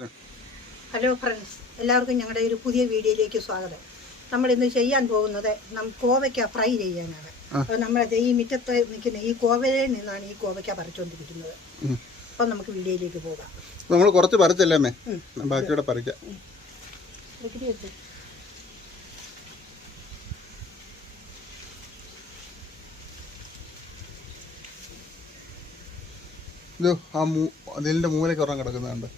Hello friends, എല്ലാവർക്കും ഞങ്ങളുടെ ഒരു പുതിയ വീഡിയോയിലേക്ക് സ്വാഗതം. നമ്മൾ ഇന്ന് ചെയ്യാൻ പോകുന്നത് കോവയ്ക്ക ഫ്രൈ ചെയ്യാനാണ്. അപ്പോൾ നമ്മളത് ഈ മുറ്റത്ത് നിൽക്കുന്ന ഈ കോവയിൽ നിന്നാണ് ഈ കോവയ്ക്ക പറിച്ചുകൊണ്ടിരിക്കുന്നത്. അപ്പം നമുക്ക് വീഡിയോയിലേക്ക് പോകാം. നമ്മൾ കുറച്ച് പറിച്ചല്ലേ, ബാക്കിയോടെ പറിക്കാം. ഇത് അതിൻ്റെ മൂലയ്ക്ക് ഉറങ്ങാൻ കിടക്കുന്നുണ്ട്.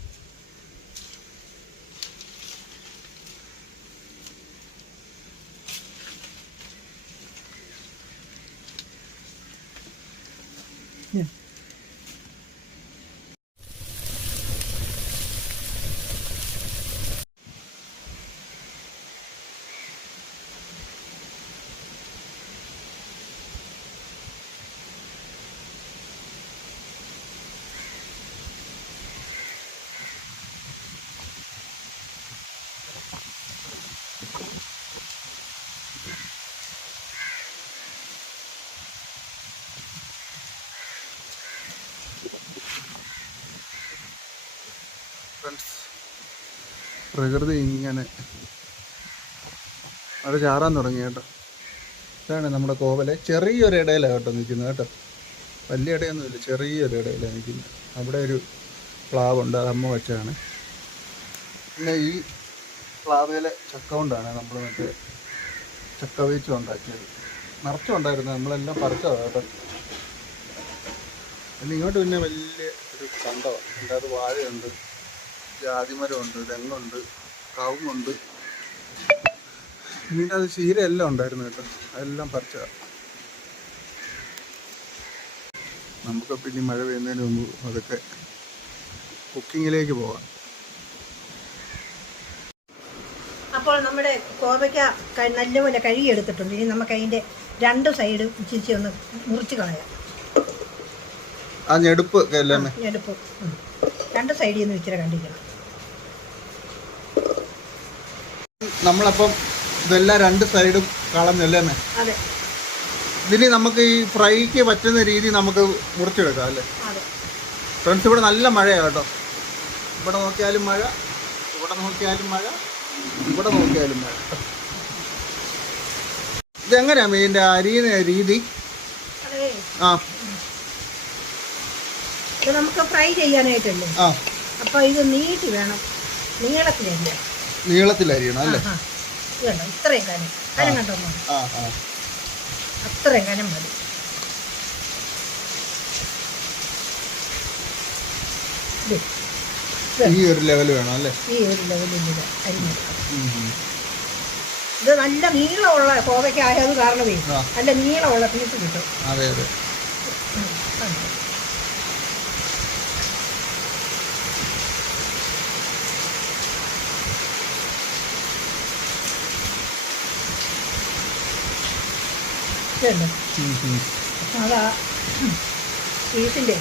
പ്രകൃതി ഇങ്ങനെ അത് ചാറാൻ തുടങ്ങി കേട്ടോ. ഇതാണ് നമ്മുടെ കോവലെ. ചെറിയൊരു ഇടയിലാണ് കേട്ടോ നിൽക്കുന്നത് കേട്ടോ. വലിയ ഇടയൊന്നുമില്ല, ചെറിയൊരു ഇടയിലാണ് നിൽക്കുന്നത്. അവിടെ ഒരു പ്ലാവുണ്ട്, അത് അമ്മ വെച്ചതാണ്. പിന്നെ ഈ പ്ലാവിലെ ചക്ക കൊണ്ടാണ് നമ്മൾ മറ്റേ ചക്ക വീച്ചം ഉണ്ടാക്കിയത്. നിറച്ചുണ്ടായിരുന്നു, നമ്മളെല്ലാം പറിച്ചതാണ് കേട്ടോ. പിന്നെ ഇങ്ങോട്ട് പിന്നെ വലിയ ഒരു കണ്ടമാണ്. എൻ്റെ അത് വാഴയുണ്ട്, ജാതിമരമുണ്ട്, തെങ്ങുണ്ട്, കവുങ്ങുണ്ട്, പിന്നെ അത് ചീര എല്ലാം ഉണ്ടായിരുന്നു കേട്ടോ. അതെല്ലാം പറിച്ചതാണ്. നമുക്ക് പിന്നെ മഴ പെയ്യുന്നതിന് മുമ്പ് അതൊക്കെ കുക്കിങ്ങിലേക്ക് പോകാം. അപ്പോൾ നമ്മുടെ കോവയ്ക്ക നല്ലപോലെ കഴുകിയെടുത്തിട്ടുണ്ട്. ഇനി നമുക്ക് അതിൻ്റെ രണ്ട് സൈഡും ഇച്ചിരി ഒന്ന് മുറിച്ച് കളയാം. ആ ഞെടുപ്പ് രണ്ട് സൈഡിൽ നിന്ന് ഇച്ചിരി കണ്ടിക്കണം. നമ്മളപ്പം ഇതെല്ലാം രണ്ട് സൈഡും കളഞ്ഞല്ലേ? അതെ. ഇതിന് നമുക്ക് ഈ ഫ്രൈക്ക് പറ്റുന്ന രീതി നമുക്ക് മുറിച്ചെടുക്കാം അല്ലേ? ഫ്രണ്ട്സ്, ഇവിടെ നല്ല മഴയാണ് കേട്ടോ. ഇവിടെ നോക്കിയാലും മഴ, ഇവിടെ നോക്കിയാലും മഴ, ഇവിടെ നോക്കിയാലും മഴ. ഇതെങ്ങനെയാണ് ഇതിൻ്റെ അരിയുന്ന രീതി? ഇത് നമുക്ക് ഫ്രൈ ചെയ്യാനായിട്ടല്ലേ? അപ്പോൾ ഇത് നീട്ടി വേണം, നീളത്തിലരിയാം. നീളത്തിലരിയണം അല്ലേ? വേണ്ട, ഇത്രയും കനം കണ്ടോ? അത്രയും കനം മതി. ഈ ഒരു ലെവൽ വേണം അല്ലേ? ഈ ഒരു ലെവലിൽ അരിഞ്ഞെടുക്കണം. ഇത് നല്ല നീളമുള്ള കോവയ്ക്ക ആയത് കാരണമേ നല്ല നീളമുള്ള പീസ് കിട്ടും. അതെ അതെ. അതാ പീസിൻ്റെ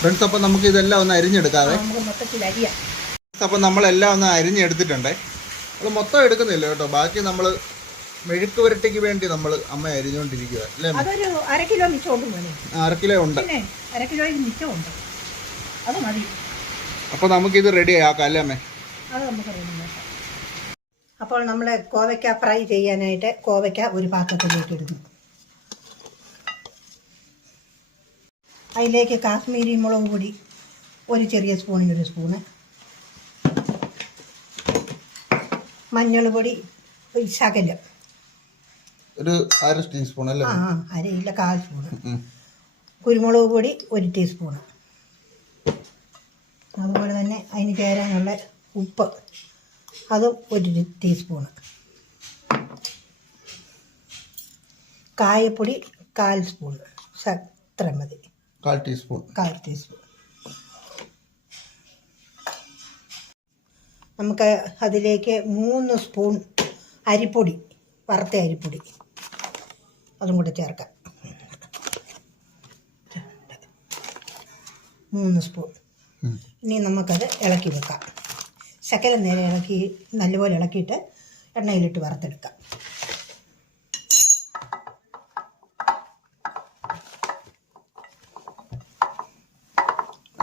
ഫ്രണ്ട്സ്, അപ്പം നമുക്ക് ഇതെല്ലാം ഒന്ന് അരിഞ്ഞെടുക്കാതെ. മൊത്തത്തിൽ അരിയാം. അപ്പം നമ്മളെല്ലാം ഒന്ന് അരിഞ്ഞെടുത്തിട്ടുണ്ടേ. അത് മൊത്തം എടുക്കുന്നില്ല കേട്ടോ. ബാക്കി നമ്മൾ മെഴുക്ക് പുരട്ടിക്ക് വേണ്ടി നമ്മൾ അമ്മ അരിഞ്ഞുകൊണ്ടിരിക്കുക അല്ലേ? അതൊരു 1/2 കിലോ മിച്ചമുണ്ട് മോനെ. 1/2 കിലോ ഉണ്ട്. 1/2 കിലോയിൽ മിച്ചമുണ്ട്, അത് മതി. അപ്പോൾ നമുക്കിത് റെഡി ആക്കാം അല്ലേ അമ്മേ? അത് നമുക്ക് റെഡി ആക്കാം. അപ്പോൾ നമ്മൾ കോവയ്ക്ക ഫ്രൈ ചെയ്യാനായിട്ട് കോവയ്ക്ക ഒരു പാത്രത്തിലേക്ക് ഇടുന്നു. അതിലേക്ക് കാശ്മീരി മുളക് പൊടി ഒരു ചെറിയ സ്പൂണിന് 1 സ്പൂണ്, മഞ്ഞൾ പൊടി ഒരു ശകലം, ഒരു 1/2 ടീസ്പൂൺ അല്ലേ? അരയില്ല, 1/4 സ്പൂണ്. കുരുമുളക് പൊടി 1 ടീസ്പൂണ്. അതുപോലെ തന്നെ അതിന് ചേരാനുള്ള ഉപ്പ് അതും 1 ടീസ്പൂണ്. കായപ്പൊടി 1/4 സ്പൂൺ. അത്ര മതി. 1/4 ടീസ്പൂൺ. 1/4 ടീസ്പൂൺ. നമുക്ക് അതിലേക്ക് 3 സ്പൂൺ അരിപ്പൊടി, വറുത്ത അരിപ്പൊടി, അതും കൂടെ ചേർക്കാം. 3 സ്പൂൺ. ഇനി നമുക്കത് ഇളക്കി വെക്കാം. ശകലം നേരം ഇളക്കി നല്ലപോലെ ഇളക്കിയിട്ട് എണ്ണയിലിട്ട് വറുത്തെടുക്കാം.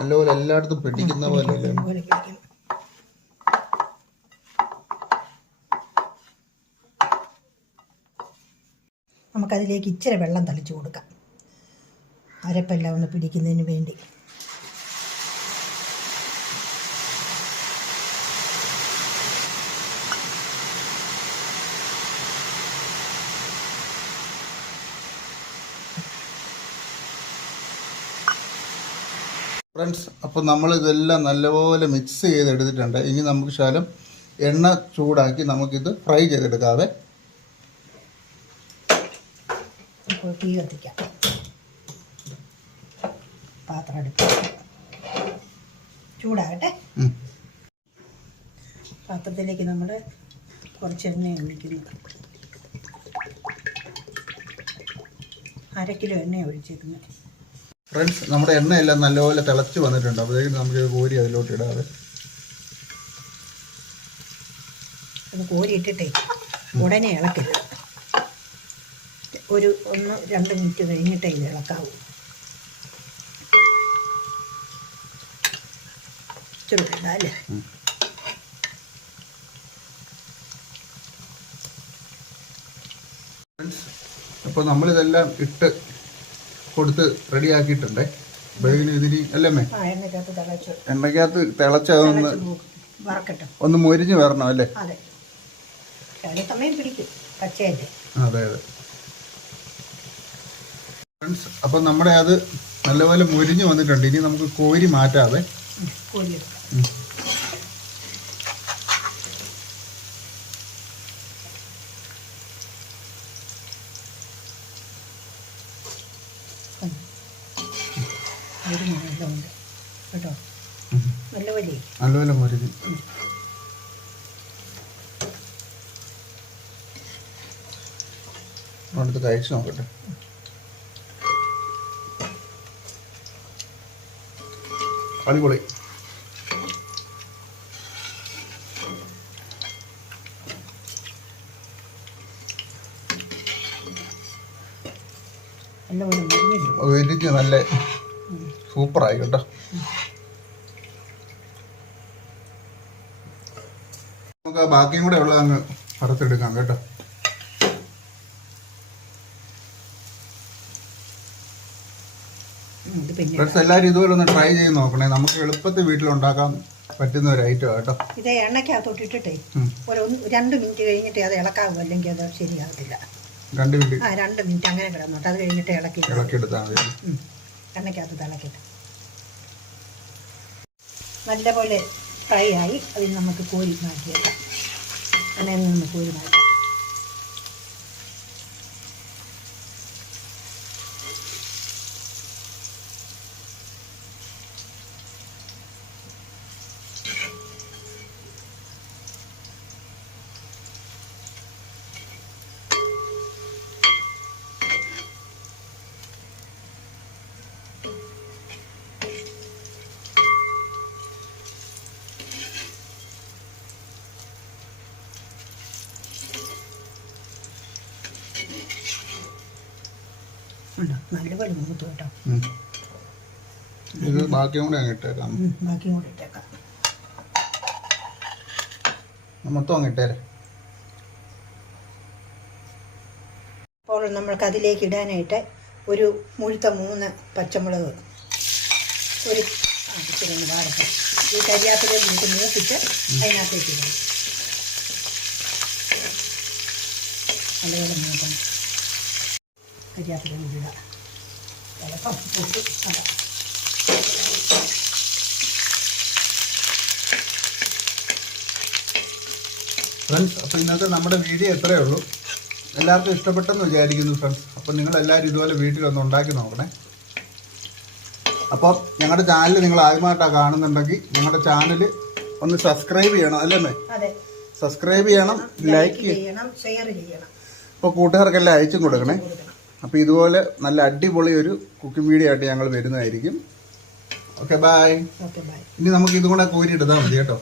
നല്ലപോലെ എല്ലായിടത്തും പിടിക്കുന്ന പോലെ അല്ലേ? അതുപോലെ പിടിക്കണം. നമുക്കതിലേക്ക് ഇച്ചിരി വെള്ളം തളിച്ചു കൊടുക്കാം, അരപ്പെല്ലാം ഒന്ന് പിടിക്കുന്നതിന് വേണ്ടി. ഫ്രണ്ട്സ്, അപ്പോൾ നമ്മൾ ഇതെല്ലാം നല്ലപോലെ മിക്സ് ചെയ്തെടുത്തിട്ടുണ്ട്. ഇനി നമുക്ക് ശകലം എണ്ണ ചൂടാക്കി നമുക്കിത് ഫ്രൈ ചെയ്തെടുക്കാവേ. തീ കത്തിക്കാം, പാത്രം എടുക്കാം, ചൂടാകട്ടെ. പാത്രത്തിലേക്ക് നമ്മൾ കുറച്ച് എണ്ണ ഒഴിക്കുന്നത്, 1/2 കിലോ എണ്ണ ഒഴിച്ചേക്കുന്നത്. ഫ്രണ്ട്സ്, നമ്മുടെ എണ്ണയെല്ലാം നല്ലപോലെ തിളച്ച് വന്നിട്ടുണ്ട്. അപ്പോഴേക്കും നമുക്ക് കോരി അതിലോട്ട് ഇടാതെ. അത് കോരി ഇട്ടിട്ടേ ഉടനെ ഇളക്കരുത്, ഒരു 1-2 മിനിറ്റ് കഴിഞ്ഞിട്ടേ ഇത് ഇളക്കാവൂ. ചൂടില്ല അല്ലേ? അപ്പോൾ നമ്മളിതെല്ലാം ഇട്ട് കൊടുത്ത് റെഡിയാക്കിയിട്ടുണ്ടേ. അപ്പോഴേക്കും ഇതിന് അല്ലേ എണ്ണയ്ക്കകത്ത് തിളച്ചതൊന്ന് ഒന്ന് മൊരിഞ്ഞ് വരണം അല്ലേ? അതെ, സമയം പിടിക്കും, പച്ചയല്ലേ? അതെ അതെ. ഫ്രണ്ട്സ്, അപ്പം നമ്മുടെ അത് നല്ലപോലെ മൊരിഞ്ഞ് വന്നിട്ടുണ്ട്. ഇനി നമുക്ക് കോരി മാറ്റാതെ കോരി ഉണ്ട് കേട്ടോ, നല്ലപോലെ മൊരിഞ്ഞ്. അടുത്ത് കഴിച്ച് നോക്കട്ടെ. അടിപൊളി. എനിക്ക് നല്ല സൂപ്പറായി കേട്ടോ. നമുക്ക് ആ ബാക്കിയും കൂടെ ഉള്ള അങ്ങ് വറുത്തെടുക്കാം കേട്ടോ. ഫ്രണ്ട്സ്, എല്ലാവരും ഇതുപോലെ ഒന്ന് ട്രൈ ചെയ്ത് നോക്കണേ. നമുക്ക് എളുപ്പത്തിൽ വീട്ടിലുണ്ടാക്കാൻ പറ്റുന്ന ഒരു ഐറ്റം കേട്ടോ. ഇത് എണ്ണയ്ക്കകത്തോട്ടിട്ടേ ഒരു 2 മിനിറ്റ് കഴിഞ്ഞിട്ട് അത് ഇളക്കാവും, അല്ലെങ്കിൽ അത് ശരിയാകത്തില്ല. 2 മിനിറ്റ്? 2 മിനിറ്റ് അങ്ങനെ കിടന്നോട്ടെ, അത് കഴിഞ്ഞിട്ട് ഇളക്കിയെടുത്താൽ മതി. എണ്ണയ്ക്കകത്ത് തിളക്കിട്ട് നല്ലപോലെ ഫ്രൈ ആയി. അതിൽ നമുക്ക് കോരി മാറ്റിയേക്കാം, എണ്ണയിൽ നിന്ന് കോരി മാറ്റാം. നല്ലപോലെ മൂത്ത് കേട്ടോ. ഇത് ബാക്കിയും കൂടെ ഇട്ടേക്കാം. ബാക്കിയും കൂടെ ഇട്ടേക്കാം, മൊത്തം അങ്ങ് ഇട്ടേരെ. അപ്പോൾ നമ്മൾക്ക് അതിലേക്ക് ഇടാനായിട്ട് ഒരു മുഴുത്ത 3 പച്ചമുളക്, ഒരു ഇച്ചിരി വാഴക്ക, ഈ കരിയാപ്പിലേക്ക് ഇട്ട് മൂപ്പിച്ച് അതിനകത്തേക്ക് ഇടണം. നല്ലപോലെ മൂക്കണം. കരിയാപ്പില ഇടുക, ചിലപ്പം പൊട്ടി നടാം. ഫ്രണ്ട്സ്, അപ്പോൾ ഇന്നത്തെ നമ്മുടെ വീഡിയോ എത്രയേ ഉള്ളൂ. എല്ലാവർക്കും ഇഷ്ടപ്പെട്ടെന്ന് വിചാരിക്കുന്നു ഫ്രണ്ട്സ്. അപ്പോൾ നിങ്ങളെല്ലാവരും ഇതുപോലെ വീട്ടിലൊന്ന് ഉണ്ടാക്കി നോക്കണേ. അപ്പോൾ ഞങ്ങളുടെ ചാനൽ നിങ്ങൾ ആദ്യമായിട്ടാണ് കാണുന്നുണ്ടെങ്കിൽ ഞങ്ങളുടെ ചാനൽ ഒന്ന് സബ്സ്ക്രൈബ് ചെയ്യണം അല്ലേ? സബ്സ്ക്രൈബ് ചെയ്യണം, ലൈക്ക് ചെയ്യണം, ഷെയർ ചെയ്യണം. അപ്പോൾ കൂട്ടുകാർക്കെല്ലാം അയച്ചും കൊടുക്കണേ. അപ്പോൾ ഇതുപോലെ നല്ല അടിപൊളി ഒരു കുക്കിംഗ് വീഡിയോ ആയിട്ട് ഞങ്ങൾ വരുന്നതായിരിക്കും. Okay, bye. Okay, bye. ഇനി നമുക്ക് ഇതും കൂടെ കോരി എടുത്താൽ മതി കേട്ടോ.